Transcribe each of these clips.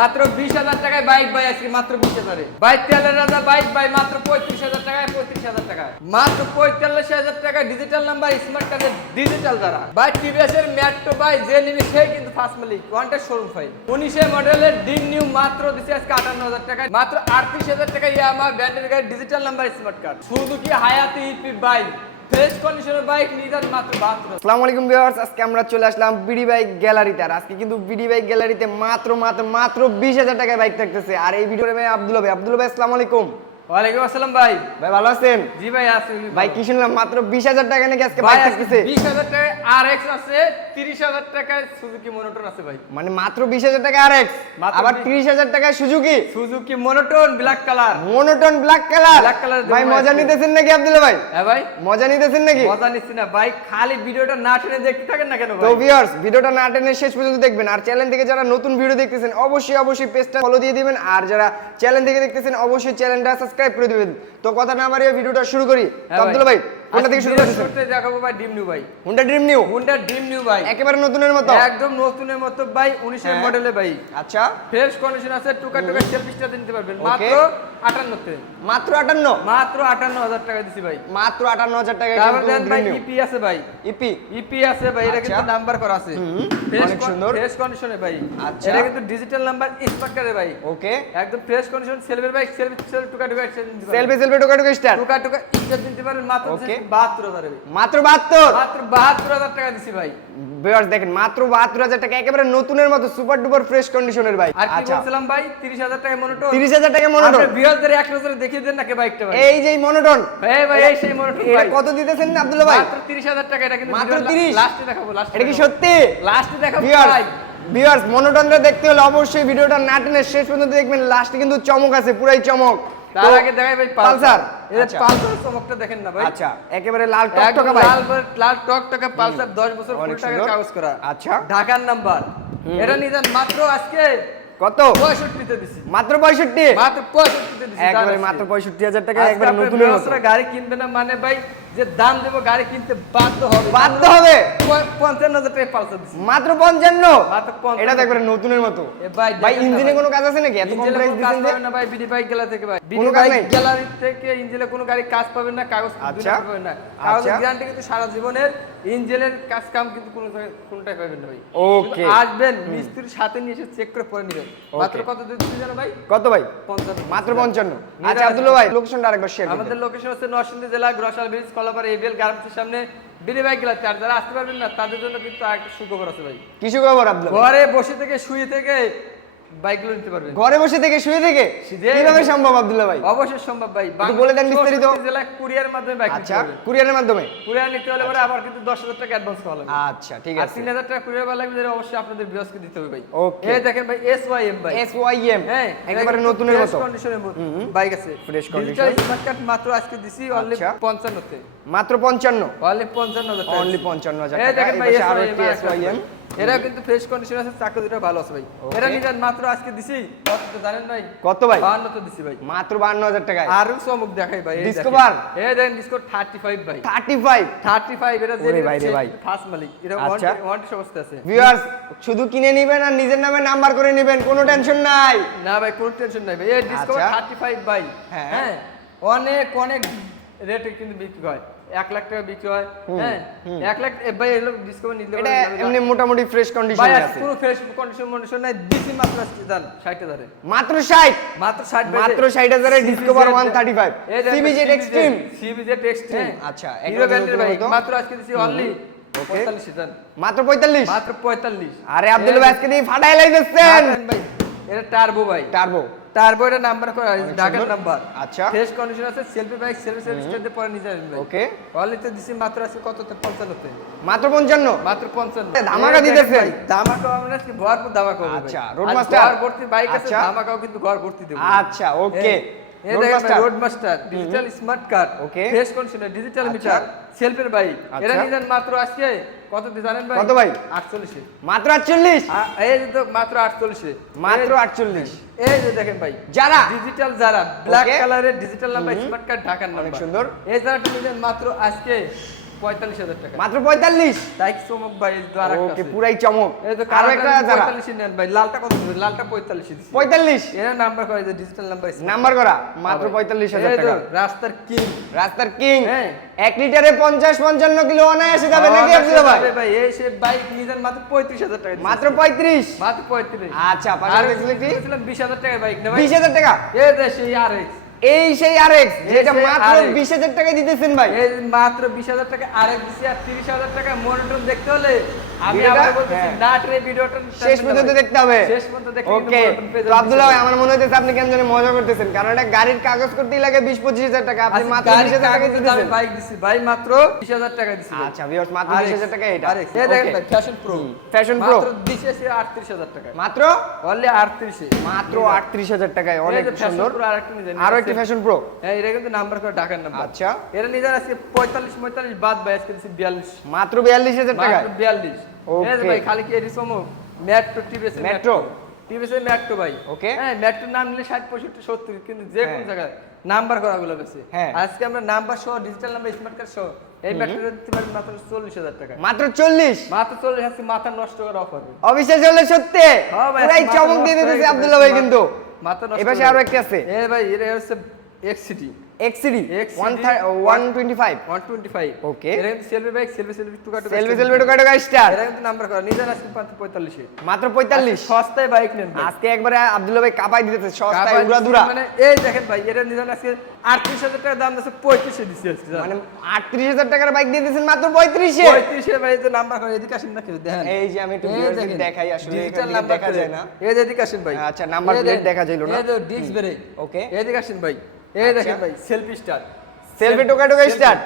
মাত্র বিশ হাজার টাকায় বাইক ভাই আজকে মাত্র বিশ হাজারে। বাইক তেলের রাজা, বাইক ভাই মাত্র পঁয়ত্রিশ হাজার টাকায়, পঁয়ত্রিশ হাজার টাকায়। মাত্র পঁয়তাল্লিশ হাজার টাকা ডিজিটাল নাম্বার স্মার্ট কার্ডের ডিজিটাল দ্বারা। বাই টিভিএস এর ম্যাট্রো বাই যে নিবি সেই কিন্তু ফার্স্ট মালিক ওয়ান্টেড শোরুম ফাইল। উনিশে মডেলের ডিন নিউ মাত্র দিচ্ছে আজকে আটান্ন হাজার টাকায়, মাত্র আটত্রিশ হাজার টাকা ইয়ামা ব্যান্ডের গাড়ি digital number smart card Suzuki Hayate EP bike. আলাইকুম আমরা চলে আসলাম বিডি বাইক গ্যালারিতে। আর আজকে কিন্তু বিডি বাইক গ্যালারিতে মাত্র মাত্র মাত্র বিশ হাজার টাকায় বাইক থাকতেছে। আর এই ভিডিও আব্দুল ভাই আব্দুল ভাই, আসসালামু আলাইকুম। ওয়ালাইকুম আসসালাম ভাই। ভাই ভালো আছেন? জি ভাই আছি ভাই কি শুনলাম? মাত্র বিশ হাজার টাকা নাকি আজকে বাইক থাকতেছে আছে তিরিশ হাজার টাকায় সুজুকি মনোটন আছে ভাই। মানে মাত্র বিশ হাজার টাকা আর এক্স আবার 20 তিরিশ হাজার টাকায় Suzuki Suzuki monotone black colour monotone black colour Black color ভাই মজা নিতেছেন নাকি আব্দুল ভাই? হ্যাঁ ভাই। মজা নিতেছেন নাকি? মজা নিচ্ছি না ভাই খালি ভিডিওটা না টেনে দেখতে থাকেন না কেন তো ভিউয়ার্স ভিডিওটা না টেনে শেষ পর্যন্ত দেখবেন। আর চ্যানেল থেকে যারা নতুন ভিডিও দেখতেছেন অবশ্যই অবশ্যই পেজটা ফলো দিয়ে দিবেন। আর যারা চ্যানেল থেকে দেখতেছেন অবশ্যই চ্যানেলটা সাবস্ক্রাইব করে দিবেন। তো কথা না মারিয়ে ভিডিওটা শুরু করি। হ্যাঁ আব্দুল ভাই কোনটা থেকে শুরু করতে করতেছেন? শুরুতে দেখাবো ভাই ডিম নিউ ভাই। Honda Dream new Honda Dream new ভাই। একেবারে নতুনের মতো? একদম নতুনের মতো ভাই 19 এর মডেলে ভাই। আচ্ছা। ফ্রেশ কন্ডিশন আছে টুকা টুকা সেলফি স্টার নিতে পারবেন। মাত্র আটান্নতে। মাত্র আটান্ন? মাত্র আটান্ন হাজার টাকা দিছি ভাই। মাত্র আটান্ন হাজার টাকা তারপর দেন ভাই ইপি আছে ভাই। ইপি ইপি আছে ভাই এটা কিন্তু আচ্ছা। নাম্বার করা আছে। হুম, ফ্রেশ সুন্দর। ফ্রেশ কন্ডিশনে ভাই। আচ্ছা। এটা কিন্তু ডিজিটাল নাম্বার স্পার্কারে ভাই। ওকে। একদম ফ্রেশ কন্ডিশন সেলফের বাইক সেলফি সেলফি টুকা টুকা সেলফি সেলফি টোকা টোকা স্টার টুকা টুকা দিতে পারবেন মাত্র 72000 ভাই। মাত্র বাহাত্তর? মাত্র 72000 টাকা দিছি ভাই। ভিউয়ার্স দেখেন মাত্র বাহাত্তর হাজার টাকা একেবারে নতুনের মতো সুপার ডুপার ফ্রেশ কন্ডিশনের আর কি আচ্ছা। বলছিলাম ভাই 30000 টাকা তিরিশ হাজার টাকা মনোটন এক নজরে দেখিয়ে দেন নাকি বাইকটা ভাই? এই যে মনোটন এই ভাই এই সেই মনোটন এটা কত দিতেছেন আব্দুল্লাহ ভাই? মাত্র 30000 টাকা এটা কিন্তু মাত্র 30? লাস্টে দেখাবো লাস্টে এটা কি সত্যি? লাস্টে দেখাবো ভাই। ভিউয়ার্স মনোটনটা দেখতে হলে অবশ্যই ভিডিওটা না টেনে শেষ পর্যন্ত দেখবেন লাস্টে কিন্তু চমক আছে পুরাই চমক। তার আগে দেখাই ভাই পালসার। আচ্ছা। পালসার চমকটা দেখেন না ভাই। আচ্ছা একেবারে লাল টকটকা ভাই লাল লাল টক টকা পালসার 10 বছর ফুল অনেক কাগজ করা। আচ্ছা। ঢাকার নাম্বার। এটা নিতেন মাত্র আজকে কত? 65 তে দিছি। মাত্র পঁয়ষট্টি? মাত্র 65 তে দিছি একেবারে মাত্র আজকে। পঁয়ষট্টি হাজার টাকা একবারে নতুনের গাড়ি কিনবে না মানে ভাই যে দাম দেবো গাড়ি কিনতে বাধ্য হবে। বাধ্য হবে? পঞ্চান্ন হাজার টাকা পালসার মাত্র পঞ্চান্ন? এটা একবারে নতুনের মতো। ভাই ভাই ইঞ্জিনে কোনো কাজ আছে নাকি? এত কম প্রাইস দিচ্ছেন না ভাই বিডি বাইক থেকে ভাই। বিডি বাইক গ্যালারি থেকে ইঞ্জিনে কোনো গাড়ি কাজ পাবেন না কাগজ আচ্ছা। পাবেন না। আচ্ছা। গ্যারান্টি কিন্তু সারা জীবনের ইঞ্জিনের কাজ কাম কিন্তু কোনো কোনোটাই পাবেন না ভাই। ওকে আসবেন মিস্ত্রির সাথে নিয়ে এসে চেক করে পরে নেবেন। মাত্র কত জানো ভাই? কত ভাই? পঞ্চান্ন। মাত্র পঞ্চান্ন। নিয়ে আচ্ছা যাবেন। আব্দুল্লাহ ভাই লোকেশনটা আরেকবার শেয়ার আমাদের লোকেশন হচ্ছে নরসিংদী জেলা গ্রসাল ব্রিজ কলাপাড়া এবিএল গার্মেন্টসের সামনে বিডি বাইক গেলা চার যারা আসতে পারবেন না তাদের জন্য কিন্তু একটা সুখবর আছে ভাই। কিছু সুখবর আপনার? ঘরে বসে থেকে শুয়ে থেকে বাইকগুলো নিতে পারবেন। ঘরে বসে থেকে শুয়ে থেকে? কীভাবে সম্ভব আব্দুল্লাহ ভাই? অবশ্যই সম্ভব ভাই। বলে দেন বিস্তারিত। জেলায় কুরিয়ার মাধ্যমে বাইক আচ্ছা কুরিয়ারের মাধ্যমে? কুরিয়ার নিতে হলে পরে আবার কিন্তু দশ হাজার টাকা অ্যাডভান্স করা লাগবে। আচ্ছা ঠিক আছে। তিন হাজার টাকা কুরিয়ার ভাড়া লাগবে যেটা অবশ্যই আপনাদের দিতে হবে ভাই। Okay. এই দেখেন ভাই এস ওয়াই এম ভাই এস ওয়াই এম হ্যাঁ একেবারে নতুনের মতো। কন্ডিশনের বাইক আছে। Condition। ডিজিটাল স্মার্ট কার্ড মাত্র আজকে দিছি অনলি আচ্ছা। 55 তে মাত্র পঞ্চান্ন? অনলি 55 হাজার টাকা। অনলি দিছি। পঞ্চান্ন হাজার এই দেখেন ভাই পাশে এরা কিন্তু ফ্রেশ কন্ডিশন আছে চাকা দুটো ভালো আছে ভাই। এরা নিজের মাত্র আজকে দিছি কত তো জানেন ভাই? কত ভাই? 52 তো দিছি ভাই। মাত্র টাকায়? আরও চমক দেখাই ভাই। এই দেখেন। ডিসকো 35 ভাই। থার্টি ফাইভ 35 এটা যে ভাই রে ভাই। ফার্স্ট মালিক। আচ্ছা। ওয়ান অবস্থা আছে। ভিউয়ার্স শুধু কিনে নেবেন আর নিজের নামে নাম্বার করে নেবেন কোনো টেনশন নাই। না ভাই কোনো টেনশন নাই ভাই। এই ডিসকো আচ্ছা। 35 ভাই। হ্যাঁ। হ্যাঁ অনেক অনেক রেটে কিন্তু বিক্রি হয়। এক লাখ টাকা বিক্রি হয় হ্যাঁ? এক লাখ ভাই এগুলো ডিসকো নিলে এটা এমনি মোটামুটি ফ্রেশ ভাই কন্ডিশনে আছে পুরো ফ্রেশ কন্ডিশন কন্ডিশন নাই দিছি মাত্র দান 60 হাজারে। মাত্র ষাট? মাত্র 60 মাত্র 60,000 এ Discover 135 CBZ Extreme। CBZ Xtreme আচ্ছা, হিরো ব্র্যান্ডের মতো। মাত্র আজকে দিছি অনলি 45 মাত্র পঁয়তাল্লিশ? মাত্র 45 আরে আব্দুল ভাই আজকে দিয়ে ফাটাই লাইতেছেন। ভাই। এটা টার্বো ভাই। টার্বো টার্বো নাম্বার করা ঢাকার নাম্বার আচ্ছা। ফ্রেশ কন্ডিশন আছে সেলফি বাইক সেলফি সেলফি স্ট্যান্ডে পরে নিয়ে যাবেন ওকে অলরেডি দিছি মাত্র আছে কত 55 তে মাত্র পঞ্চান্ন? মাত্র 55 ধামাকা দিতেছে ধামাকা আমরা আজকে ভরপুর ধামাকা আচ্ছা, রোড মাস্টার? ঘর ভর্তি বাইক আছে আচ্ছা। ধামাকাও কিন্তু ঘর ভর্তি দেব। আচ্ছা ওকে রোড দেখেন master digital smart card Okay. Face conditioner digital আচ্ছা। মিটার সেলফের বাইক আচ্ছা। এটা নিলেন মাত্র আজকে কত জানেন ভাই কত ভাই? 48 মাত্র আটচল্লিশ এই যে তো মাত্র 48 মাত্র এই- আটচল্লিশ এই যে দেখেন ভাই যারা ডিজিটাল যারা ব্ল্যাক. কালারের ডিজিটাল নাম্বার স্মার্ট কার্ড ঢাকার নাম্বার অনেক সুন্দর। এই যারা নিলেন মাত্র আজকে পঁয়তাল্লিশ হাজার টাকা। মাত্র পঁয়তাল্লিশ? তাই চমক ভাই ওকে পুরাই চমক। এই তো আরও একটা একটা পঁয়তাল্লিশ নেন ভাই লালটা কত লালটা পঁয়তাল্লিশ পঁয়তাল্লিশ? এরা নাম্বার করে যে ডিজিটাল নাম্বার নাম্বার করা। মাত্র পঁয়তাল্লিশ হাজার টাকা। রাস্তার কিং রাস্তার কিং হ্যাঁ। এক লিটারে পঞ্চাশ পঞ্চান্ন কিলো অনায়াসে যাবে নাকি আব্দুল্লাহ ভাই? ভাই। এই সে বাইক নিয়ে মাত্র পঁয়ত্রিশ হাজার টাকা মাত্র পঁয়ত্রিশ? মাত্র পঁয়ত্রিশ। আচ্ছা আর বিশ হাজার টাকা বাইক না বিশ হাজার টাকা? এই দেশে আর এক্স এই সেই আর এক্স যেটা মাত্র RX বিশ হাজার টাকায় দিতেছেন ভাই। মাত্র বিশ হাজার টাকা আরেক দিচ্ছি আর তিরিশ হাজার টাকা। মনিটর দেখতে হলে আমি আবার টাকায়। অনেক সুন্দর। আরও একটা ফ্যাশন প্রো হ্যাঁ কিন্তু নাম্বার করে ঢাকার নাম্বার আচ্ছা। এটা নিয়ে আজকে 45 45 বাদ ভাই আজকে বিয়াল্লিশ। মাত্র বিয়াল্লিশ হাজার টাকা বিয়াল্লিশ। ওকে ভাই খালি কি এটি সমো Metro TVS Metro TVS Metro ভাই। ওকে হ্যাঁ মেট্রোর নাম নিলে 60 65 70 কিন্তু যে কোন হ্যাঁ। জায়গায় নাম্বার করাগুলো বেশি। হ্যাঁ। আজকে আমরা নাম্বার সহ ডিজিটাল নাম্বার স্মার্ট কার্ড সহ এই ব্যাটারি দিতে পারি মাত্র 40000 টাকা। মাত্র 40 মাত্র 40 আছে মাথা নষ্ট করার অফার অবিশ্বাস হলে সত্যি? হ্যাঁ ভাই পুরাই চমক দিয়ে দিতেছে আব্দুল্লাহ ভাই কিন্তু। মাথা নষ্ট এবারে আরও একটা আছে। এ ভাই এটা হচ্ছে XCT XCD XCD one one twenty five one twenty five Okay. এটা কিন্তু সেলফি বাইক সেলফি সেলফি টুকা টুকা সেলফি সেলফি টোকা টোকা স্টার এটা নাম্বার করা নিজের আজকে পাঁচ মাত্র পঁয়তাল্লিশ। সস্তায় বাইক নেন আজকে একবারে আব্দুল্লাহ ভাই কাপাই দিতেছে সস্তায় উড়া দুরা মানে এই দেখেন ভাই আজকে টাকা দাম আছে আজকে। মানে টাকার বাইক দিয়ে দিয়েছেন মাত্র পঁয়ত্রিশে। পঁয়ত্রিশে ভাই যে নাম্বার করে এদিকে আসেন না কেউ দেখেন। এই যে আমি একটু দেখাই আসলে ডিজিটাল নাম্বার দেখা যায় না। এই যে এদিকে আসেন ভাই। আচ্ছা, নাম্বার প্লেট দেখা যাইলো না। এই যে ডিস্ক ব্রেক ওকে। এদিকে আসেন ভাই। এই দেখেন আচ্ছা। ভাই। সেলফি স্টার সেলফি টোকা টোকা স্টার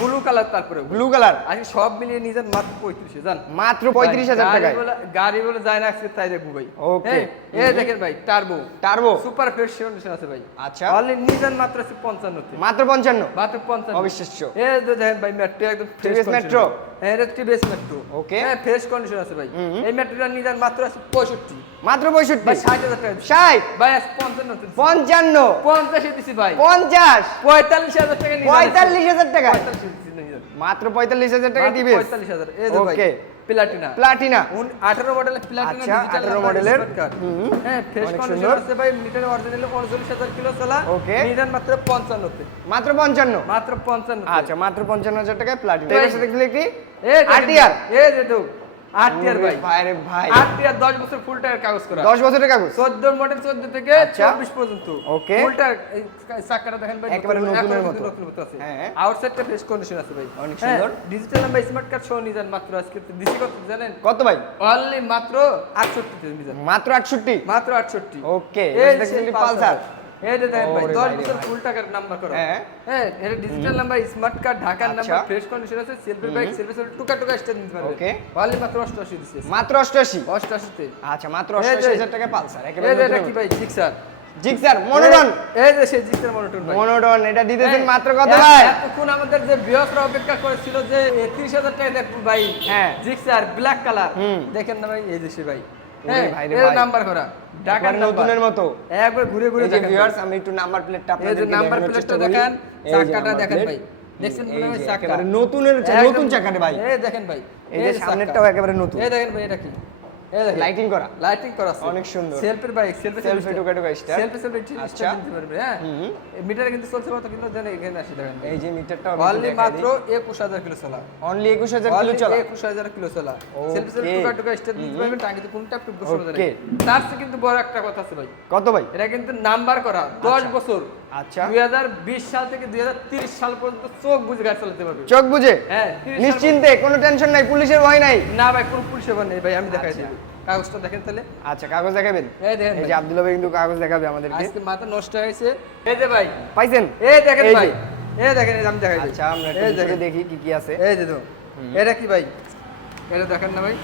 ব্লু কালার তারপরে ব্লু কালার আজকে সব মিলিয়ে নিজের মাত্র পঁয়ত্রিশে জান? মাত্র পঁয়ত্রিশ হাজার টাকায়। গাড়ি বলে যায় না আজকে তাই দেখব ভাই। Okay. হ্যাঁ, এই দেখেন ভাই turbo turbo super fresh condition আছে ভাই। আচ্ছা। অনলি নিজান মাত্র আছে পঞ্চান্নতে। মাত্র পঞ্চান্ন। মাত্র পঞ্চান্ন। অবিশ্বাস্য। যে দেখেন ভাই মেট্রো একদম ফ্রেশ Metro? হ্যাঁ এটা টিভিএস মেট্রো Okay. হ্যাঁ ফ্রেশ কন্ডিশন আছে ভাই। এই মেট্রোটা নিদান মাত্র আছে পঁয়ষট্টি। মাত্র পঁয়ষট্টি? ভাই ষাট হাজার টাকা। ষাট? ভাই আজ পঞ্চান্নতে দিচ্ছি। পঞ্চান্ন? পঞ্চাশে দিছি ভাই। পঞ্চাশ? পঁয়তাল্লিশ হাজার টাকা। পঁয়তাল্লিশ হাজার টাকা? মাত্র পঁয়তাল্লিশ হাজার টাকা দিবে? পঁয়তাল্লিশ হাজার। Okay Platina. প্লাটিনা। আঠারো মডেলের প্লাটিনা ডিজিটাল 18 মডেলের। হ্যাঁ ফ্রেশ কন্ডিশন। আছে ভাই মিটার অরিজিনাল উনচল্লিশ হাজার কিলো চলা. নিজান মাত্র পঞ্চান্নতে। মাত্র পঞ্চান্ন? মাত্র পঞ্চান্ন আচ্ছা মাত্র পঞ্চান্ন হাজার টাকায় প্লাটিনা। এর সাথে কি আরটিআর এই যে তো আরটিআর ভাই ভাই। রে ভাই আরটিআর বছর ফুল টায়ার কাগজ করা। দশ বছরের কাগজ? চোদ্দ মডেল চোদ্দ থেকে। চব্বিশ পর্যন্ত। Okay. ফুল টায়ার চাকাটা দেখেন ভাই একেবারে নতুনের মতো। নতুনের মতো আছে। হ্যাঁ। আউটসাইডটা ফ্রেশ কন্ডিশন আছে ভাই। অনেক সুন্দর। ডিজিটাল নাম্বার স্মার্ট কার্ড সহ নিজান মাত্র আজকে। দিছি কত জানেন? কত ভাই? অনলি মাত্র আটষট্টি নিজান মাত্র আটষট্টি? মাত্র আটষট্টি। ওকে পালসার। পালসার দেখেন ভাই ওরে দশ ভাই রে বছর ফুল টাকার নাম্বার করা। হ্যাঁ। হ্যাঁ এটা ডিজিটাল নাম্বার স্মার্ট কার্ড ঢাকার। নাম্বার ফ্রেশ কন্ডিশন আছে সেলফি বাইক সেলফি সেলফি টুকা টুকা স্টেট নিতে পারবে। Okay. অনলি মাত্র অষ্টআশি দিচ্ছে মাত্র অষ্টআশি? অষ্টআশিতে। আচ্ছা মাত্র এই যে- অষ্টআশি হাজার টাকায় পালসার একেবারে এটা কি ভাই জিক্সার জিক্সার মনোটন এই যে সেই জিক্সার মনোটন ভাই। মনোটন এটা দিতেছেন হ্যাঁ, মাত্র কত ভাই? এতক্ষণ আমাদের যে বৃহস্পতি অপেক্ষা করেছিল যে তিরিশ হাজার টাকা দেখুন ভাই। হ্যাঁ। জিক্সার ব্ল্যাক কালার দেখেন না ভাই এই যে ভাই। হ্যাঁ এর নাম্বার করা। ঢাকার নতুনের মতো। একবার ঘুরে ঘুরে দেখেন ভিউয়ার্স আমি একটু নাম্বার প্লেটটা যে নাম্বার প্লেটটা দেখেন চাকাটা দেখেন ভাই। দেখছেন মনে হয় চাকা? নতুনের নতুন ভাই। এই দেখেন ভাই। এই যে সামনেরটাও একেবারে নতুন। এই দেখেন ভাই এটা কি? লাইটিং করা। লাইটিং করা আছে। অনেক সুন্দর। সেলফের বাইক সেলফি টোকা টোকা star। সেলফি সেলফি আচ্ছা। আচ্ছা দিতে পারবে হ্যাঁ। মিটারে কিন্তু চলছে কত কিলো দেন এখানে আসি দেখেন। এই যে মিটারটা অনলি মাত্র একুশ হাজার কিলো চলা। অনলি একুশ হাজার কিলো চলা। একুশ হাজার কিলো চলা. সেলফি সেলফি টুকা টুকা স্টেপ দিতে টাঙ্গিতে কোনটা একটু বসে তার কিন্তু বড় একটা কথা আছে ভাই। কত ভাই? এটা কিন্তু নাম্বার করা দশ বছর। আচ্ছা। দুই হাজার বিশ সাল থেকে দুই হাজার তিরিশ সাল পর্যন্ত চোখ বুঝে গাড়ি চালাতে পারবে। চোখ বুঝে? হ্যাঁ নিশ্চিন্তে কোনো টেনশন নাই পুলিশের ভয় নাই? না ভাই কোনো পুলিশ সেবা নেই ভাই আমি দেখাই আচ্ছা। দিই কাগজটা দেখেন তাহলে। আচ্ছা কাগজ দেখাবেন? এই দেখেন এই যে আব্দুল্লাহ ভাই কিন্তু কাগজ দেখাবে আমাদেরকে। আজকে মাথা নষ্ট হয়েছে এই যে ভাই। পাইছেন? এই দেখেন ভাই। এই দেখেন আমি দেখাই আচ্ছা আমরা এই ভিতরে দেখি কি কি আছে। এই এটা কি ভাই? এটা দেখেন না ভাই।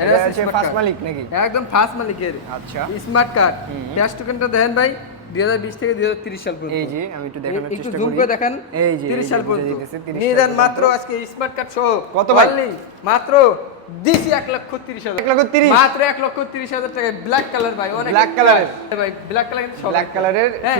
এটা হচ্ছে ফার্স্ট মালিক নাকি? একদম ফার্স্ট মালিকের। আচ্ছা। Smart card. ক্যাশ টোকেনটা দেখেন ভাই। দুই হাজার বিশ থেকে দুই হাজার তিরিশ সাল পর্যন্ত। এই যে আমি একটু দেখানোর একটু জুম করে। দেখেন। এই যে 30 সাল পর্যন্ত। বুঝে দিতেছে, 30 নিয়ে সাল যান পর্যন্ত। মাত্র আজকে স্মার্ট কার্ড সহ কত ভাই? মাত্র দিছি এক লক্ষ তিরিশ হাজার। এক লক্ষ তিরিশ? মাত্র এক লক্ষ তিরিশ হাজার টাকায় ব্ল্যাক কালার ভাই অনেক colour এর? ভাই ব্ল্যাক কালার কিন্তু Black colour এর হ্যাঁ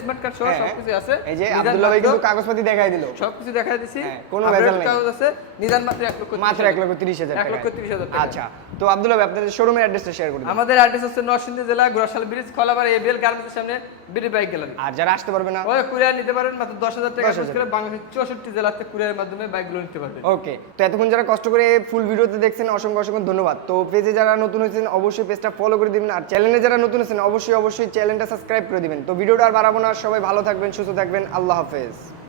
স্মার্ট কার্ড সহ সবকিছু আছে। এই যে আব্দুল্লাহ ভাই কিন্তু কাগজপাতি দেখাই দিল। সবকিছু দেখাই দিছি। হ্যাঁ, কোনো ভেজাল নেই। কাগজ আছে। নিদান মাত্র এক লক্ষ মাত্র এক লক্ষ তিরিশ হাজার এক লক্ষ তিরিশ হাজার আচ্ছা। তো আব্দুল্লাহ ভাই আপনাদের শোরুমের অ্যাড্রেসটা শেয়ার করে দিন। আমাদের অ্যাড্রেস হচ্ছে নরসিংদী জেলা গোরাশাল ব্রিজ খলাবার এবিএল গার্মেন্টসের সামনে বিডি বাইক গ্যালারি আর যারা আসতে পারবে না ওই কুরিয়ার নিতে পারেন মাত্র দশ হাজার টাকা 10,000 খরচ করে বাংলাদেশের চৌষট্টি জেলাতে কুরিয়ারের মাধ্যমে বাইকগুলো নিতে পারবেন। ওকে তো এতক্ষণ যারা কষ্ট করে ফুল ভিডিওতে দেখছেন অসংখ্য অসংখ্য ধন্যবাদ। তো পেজে যারা নতুন হয়েছেন অবশ্যই পেজটা ফলো করে দিবেন। আর চ্যানেলে যারা নতুন হয়েছেন অবশ্যই অবশ্যই চ্যানেলটা সাবস্ক্রাইব করে দিবেন। তো ভিডিওটা আর বাড়াবো না। সবাই ভালো থাকবেন সুস্থ থাকবেন। আল্লাহ হাফেজ।